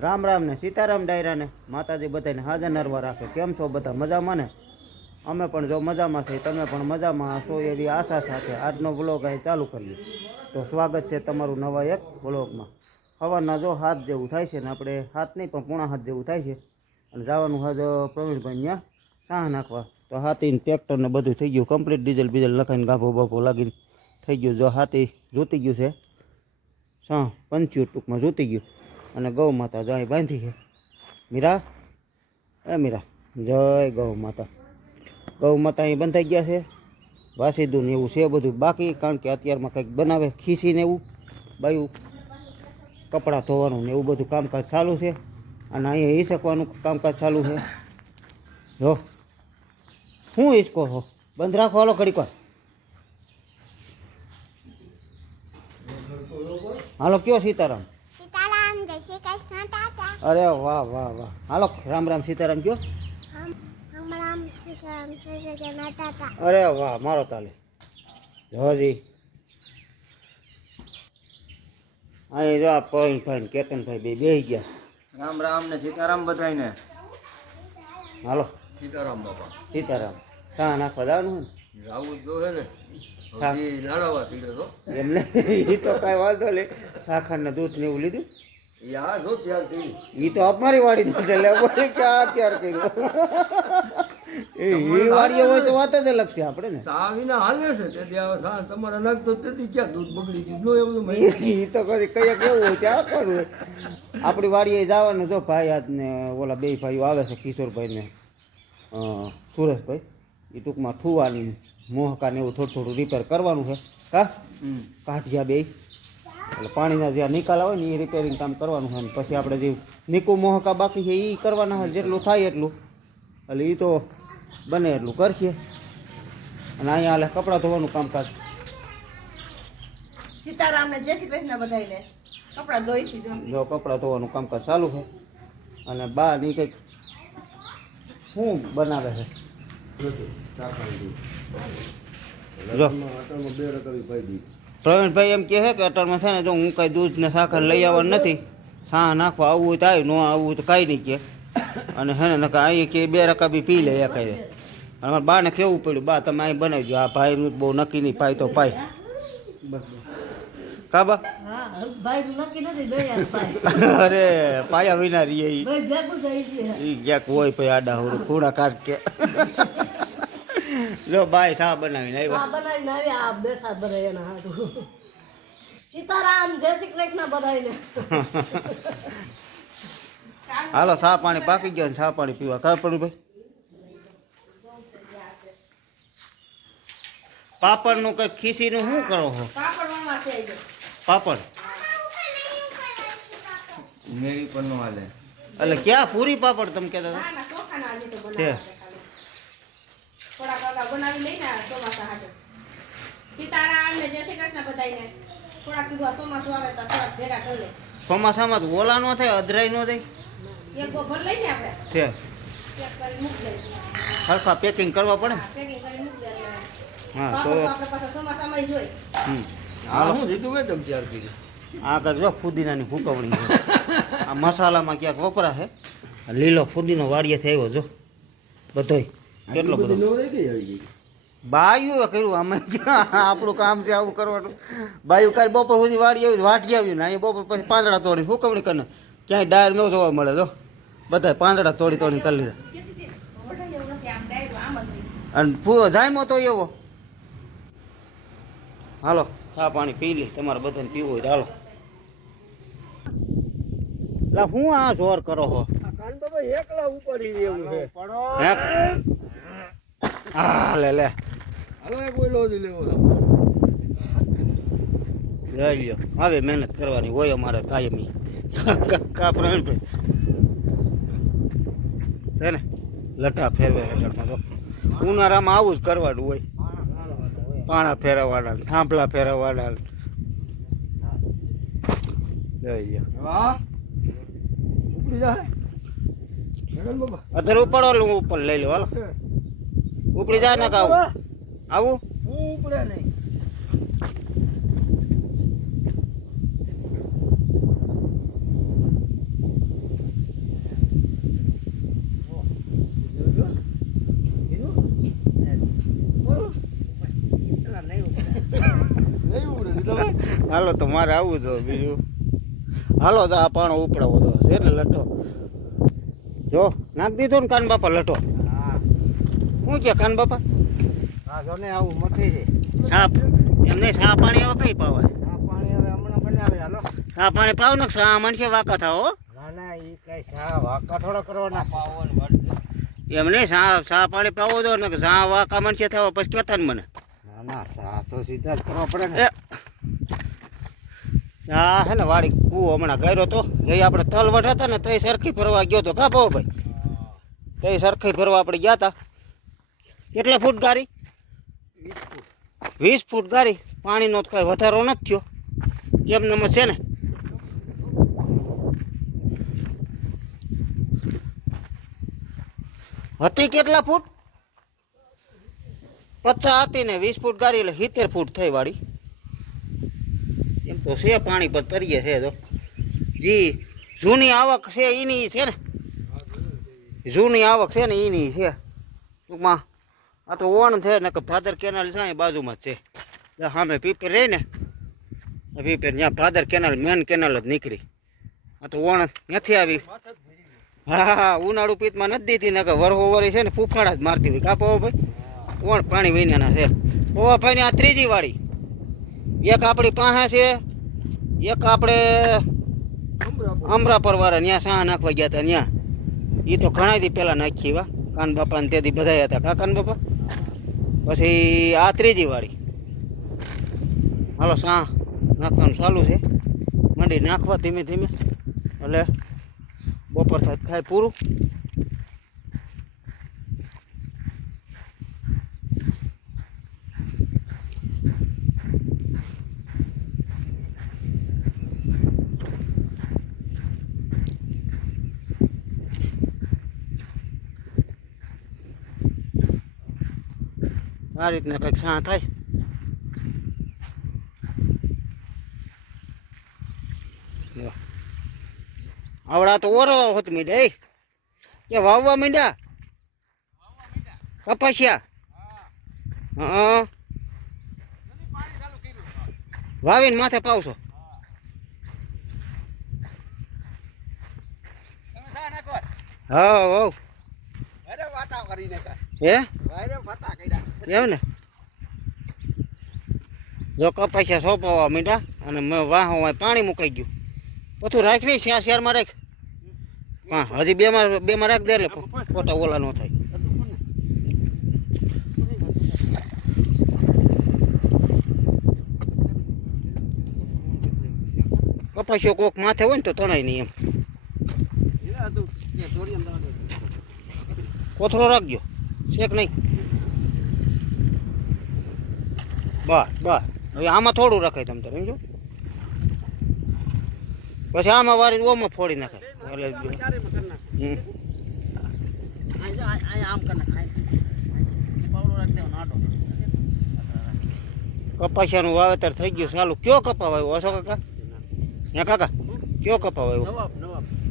રામ રામ ને સીતારામ ડાયરા ને માતાજી બધાને હાજર નરવા રાખે. કેમ છો બધા? મજામાં ને? અમે પણ જો મજામાં છીએ, તમે પણ મજામાં હશો એવી આશા સાથે આજનો વ્લોગ અહીં ચાલુ કરીએ. તો સ્વાગત છે તમારું નવા એક વ્લોગમાં. સવારના જો 7 જેવું થાય છે ને આપણે 7 નહીં પણ 6:30 જેવું થાય છે અને જવાનું હજ પ્રવીણભાઈ ત્યાં સાહ નાખવા. તો હાથી ટ્રેક્ટર ને બધું થઈ ગયું કમ્પ્લીટ, ડીઝલ બીજલ લખાઈને ગાભો બાભો લાગીને થઈ ગયું. જો હાથી જોતી ગયું છે, સાહ પંચ્યું ટૂંકમાં જોતી ગયું. અને ગૌ માતા જો અહીં બાંધી છે. મીરા, એ મીરા, જય ગૌ માતા. ગૌ માતા અહીં બંધાઈ ગયા છે. વાસીદું ને એવું છે બધું બાકી, કારણ કે અત્યારમાં કંઈક બનાવે ખીસીને એવું બાયું, કપડાં ધોવાનું ને એવું બધું કામકાજ ચાલુ છે. અને અહીંયા હિસકવાનું કામકાજ ચાલુ છે. જો શું હિસકો છો? બંધ રાખો, હાલો ઘડીક વાર. હાલો કયો સીતારામ? અરે વાહ વાહ વાહ, હાલો રામ રામ સીતારામ કયો. અરે વાહ, મારો તાલે જોજી. અહીં જો આ પ્રવીણભાઈ ને કેતનભાઈ બે બેસી ગયા. રામ રામ ને સીતારામ બધાને. હાલો સીતારામ બાપા. સીતારામ. ચા નાખવા જવાનું ને? આવું જ જોહે ને. હજી લાડવા પીડે તો એમને એ તો કાંઈ વાંધો નહીં. સાખર ને દૂધ ને એવું લીધું? યા જો ત્યાર કરી. એ તો અમારી વાડી નું છે, એટલે ક્યાં અત્યાર કર્યું. એ વાડીઓ હોય તો વાત જ અલગ છે આપણે ને. સા વિના હાલે છે તેથી હવે સા તમારે નાખતો તેથી ક્યાં દૂધ બગડી ગયું નો એમનું એ તો કઈ કેવું હોય ત્યાં કરવું હોય. આપણી વાડીએ જવાનું. જો ભાઈ આજ ને ઓલા બે ભાઈઓ આવે છે, કિશોરભાઈ ને સુરેશભાઈ. એ ટૂંકમાં ઠુવાની મોહકા ને એવું થોડું થોડું રિપેર કરવાનું છે. હા, કાઠિયા બે એટલે પાણીના જ્યાં નિકાલ આવે ને એ રિપેરિંગ કામ કરવાનું છે. ને પછી આપણે જે નીકું મોહકા બાકી છે એ કરવાના હોય, જેટલું થાય એટલું. એટલે એ તો બને એટલું કરશે. અને અહીંયા હાલે કપડાં ધોવાનું કામકાજ. સીતારામ ને જય શ્રી કૃષ્ણ બધાને. કપડા ધોઈ છે જો કપડાં ધોવાનું કામકાજ ચાલુ છે. અને બા ની કંઈક શું બનાવે છે જો. પ્રવીણભાઈ એમ કહે છે કે અટાણમાં છે ને જો હું કાંઈ દૂધ ને સાખર લઈ આવવાનું નથી, સા નાખવા આવવું હોય તો આવી, ન આવવું હોય તો કાંઈ નહીં કે. અને હે ને નકા અહીં કે 2 રકાબી પી લે એકાઈ. અને અમારા બાને કેવું પડ્યું, બા તમે અહીં બનાવી દો, આ ભાઈનું બહુ નક્કી નહીં, પાય તો પાય. કા બા? અરે પાયા વિના રહીએ એ ક્યાંક હોય પછી આડા હોડું ખૂણા કાચ કે. જો બાય સા બનાવીને આવ્યા. સીતારામ જય શ્રી કૃષ્ણ બધાને. હાલો સા પાણી પાકી ગયો ને સા પાણી પીવા કા પડ્યું ભાઈ. પાપડ નું કઈ ખીસી નું શું કરો છો? પાપડ મેરી પણ નો હાલે. એટલે ક્યાં પૂરી પાપડ તમે કહેતા હતા? બનાવી લઈને ચોમાસા હાટે. સીતારામ ને જય શ્રી કૃષ્ણ બધાને. થોડાક કીધું ચોમાસું આવે તો થોડાક ભેગા કરી લે. ચોમાસામાં ઓલા નો થાય, અધરાઈ નો થાય. એક ગોભર લઈને આપણે છે પેક કરી મૂકી દઈએ. હરખા પેકિંગ કરવા પડે ને. પેકિંગ કરી મૂકી દઈએ. હા તો આપણે પાછા ચોમાસામાં જોઈ. હા હું જીતું ગયો તમે ત્યાર કરી. આ કંઈક જો ફુદીનાની ફૂકવણી છે. આ મસાલામાં ક્યાંક વપરાશે. લીલો ફુદીનો વાડીએથી આવ્યો જો બધોય. કેટલો બધો નો રહી ગઈ આવી ગઈ. બાયું કર્યું અમે ક્યાં આપણું કામ છે આવું કરવાનું. બાયું કાલે બપોર સુધી વાડી આવી વાટી આવ્યું ને અહીંયા બપોર પછી પાંદડા તોડી ફૂકવણી કરીને ક્યાંય ડાયર ન જોવા મળે. જો બધા પાંદડા તોડી તોડી કરી લીધા. અને જાયમો તો એવો. હાલો ચા પાણી પી લે, તમારે બધાને પીવું હોય તો હાલો. લા હું આ જોર કરો છો? એકલા ઉપાડી લેવું છે. હે આ લે લે હવે બોલો જ લેવો. લઈ લ્યો. હવે મહેનત કરવાની હોય અમારે કાયમી. કા પ્રવીણભાઈ છે ને લઠ્ઠા ફેરવે હેઠળમાં તો ઉનાળામાં આવું જ કરવાનું હોય. પાણા ફેરવવાના, થાંભલા ફેરવવાના. લઈ લ્યો. હા ઉપડી જાય. બાબા અત્યારે ઉપાડો, હું ઉપર લઈ લો. હાલો ઉપડી જાય ને આવું આવું હું ઉપડે નહીં. હાલો તો મારે આવું જો બીજું હાલો તો આ પાણો ઉપડાવો તો છે ને લઠો જો નાખ દીધો ને કાન બાપા લઠો શું છે કાન બાપા હા જો ને આવું મથી છે સાપ એમને સા પાણી હવે કઈ પાવા છે આ પાણી હવે હમણાં બનાવે હાલો સા પાણી પાવ ને સા મનશે વાકા થાવ હો ના ના એ કઈ સા વાકા થોડા કરવાના એમને સા પાણી પાવો દો ને સા વાકા મનશે થાવ પછી કહેતા ને મને ના ના સા તો સીધા જ કરવા પડે ને હા હે ને વાડી કૂવો હમણાં ગાયરો તો જે આપણે તલવટ હતા ને તે સરખી ફરવા ગયો તો કા ભાઈ તે સરખી ફરવા આપણે ગયા હતા કેટલા ફૂટ ગાડી 20 ફૂટ ગાડી પાણીનો તો કઈ વધારો નથી થયો કેમ નમ છે ને હતી કેટલા ફૂટ 50 હતી ને 20 ફૂટ ગાડી એટલે 70 ફૂટ થઈ વાડી એમ તો છે પાણી પર તરીએ છે તો જી જૂની આવક છે એની છે ને જૂની આવક છે ને એની છે ટૂંકમાં આ તો ઓણ છે ને કે ભાદર કેનાલ છે બાજુમાં જ છે સામે પીપર રહી ને પીપર ત્યાં ભાદર કેનાલ મેન કેનાલ જ નીકળી આ તો ઓણ નથી આવી હા હા ઉનાળુ પીતમાં નથી દીધી ને કે વરહો વરી છે ને ફૂફાડા જ મારતી હોય કાપો ભાઈ ઓણ પાણી વિનાના છે ઓવા ભાઈની આ ત્રીજી વાળી એક આપણી પાસે છે એક આપણે અમરાપર વાળા ત્યાં સા નાખવા ગયા હતા ત્યાં એ તો ઘણા દી પહેલાં નાખી વા કાન બાપા ને તેથી બધા હતા કા કાન બાપા પછી આ ત્રીજી વાળી હાલો સા નાખવાનું ચાલુ છે મંડી નાખવા ધીમે ધીમે એટલે બપોર થાય ખાય પૂરું આ રીતના કંઈક સા થાય આવડા તો ઓરો હોત મીડા એ વાવવા મીંડા કપાસિયા હા વાવીને માથે પાવશો હા હો હે એમ ને જો કપાસિયા સોંપાવા મીંડા અને મેં વાહ પાણી મુકાઈ ગયું બધું રાખ નહીં શેરમાં રાખ હા હજી બેમાં રાખ દે એટલે ખોટા ઓલા ન થાય કપાસિયો કોક માથે હોય ને તો તણાય નહીં એમ કોથળો રાખજો શેક નહીં બસ બસ હવે આમાં થોડું રખાય તમ તારે સમજો પછી આમાં વારી ઓમાં ફોડી નાખાય કપાસિયાનું વાવેતર થઈ ગયું ચાલુ કયો કપા વાવ્યો અશોક કાકા હે કાકા કયો કપા વાવ્યો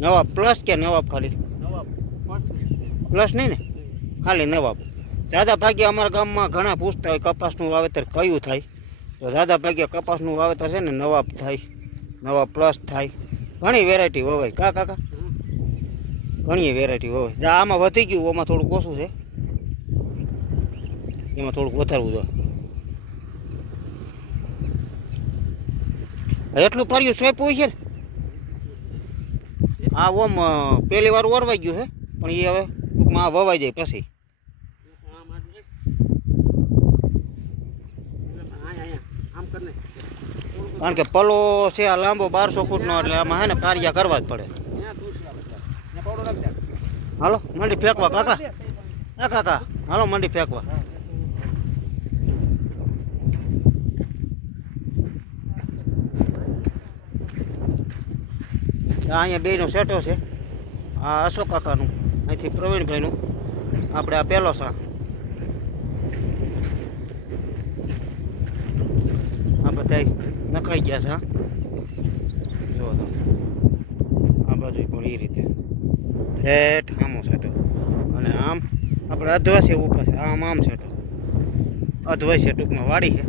નવાબ પ્લસ કે નવાબ ખાલી પ્લસ નહીં ને ખાલી નવાબ દાદા ભાગ્ય અમારા ગામમાં ઘણા પૂછતા હોય કપાસનું વાવેતર કયું થાય તો દાદા ભાગ્ય કપાસનું વાવેતર છે ને નવાબ થાય નવાબ પ્લસ થાય ઘણી વેરાયટી વવાય કા કાકા ઘણી વેરાયટી વવાય આમાં વધી ગયું આમાં થોડુંક ઓછું છે એમાં થોડુંક વધારવું જોઈએ એટલું પાર્યું સોંપ્યું છે ને આ ઓમ પહેલી વાર ઓરવાઈ ગયું છે પણ એ હવે ટૂંકમાં આ વવાઈ જાય પછી કારણ કે પલો છે આ લાંબો 1200 ફૂટનો એટલે આમાં હે ને પારિયા કરવા જ પડે હાલો મંડી ફેંકવા કાકા એ કાકા હાલો મંડી ફેંકવા અહીંયા બેયનો સેટો છે આ અશોક કાકાનું અહીંથી પ્રવીણભાઈનું આપણે આ પહેલો સા આ બધા નખાઈ ગયા છે હા જો આ બાજુ પણ એ રીતે ઠેઠ આમો સેટો અને આમ આપણે અધવસે ઊભા છે આમ સેટો અધવસે ટૂંકમાં વાડી છે